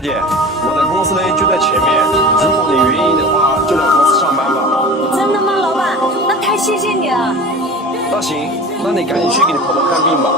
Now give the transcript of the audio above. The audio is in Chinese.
大姐我的公司呢就在前面如果你愿意的话就来公司上班吧。真的吗老板？那太谢谢你了。那行那你赶紧去给你婆婆看病吧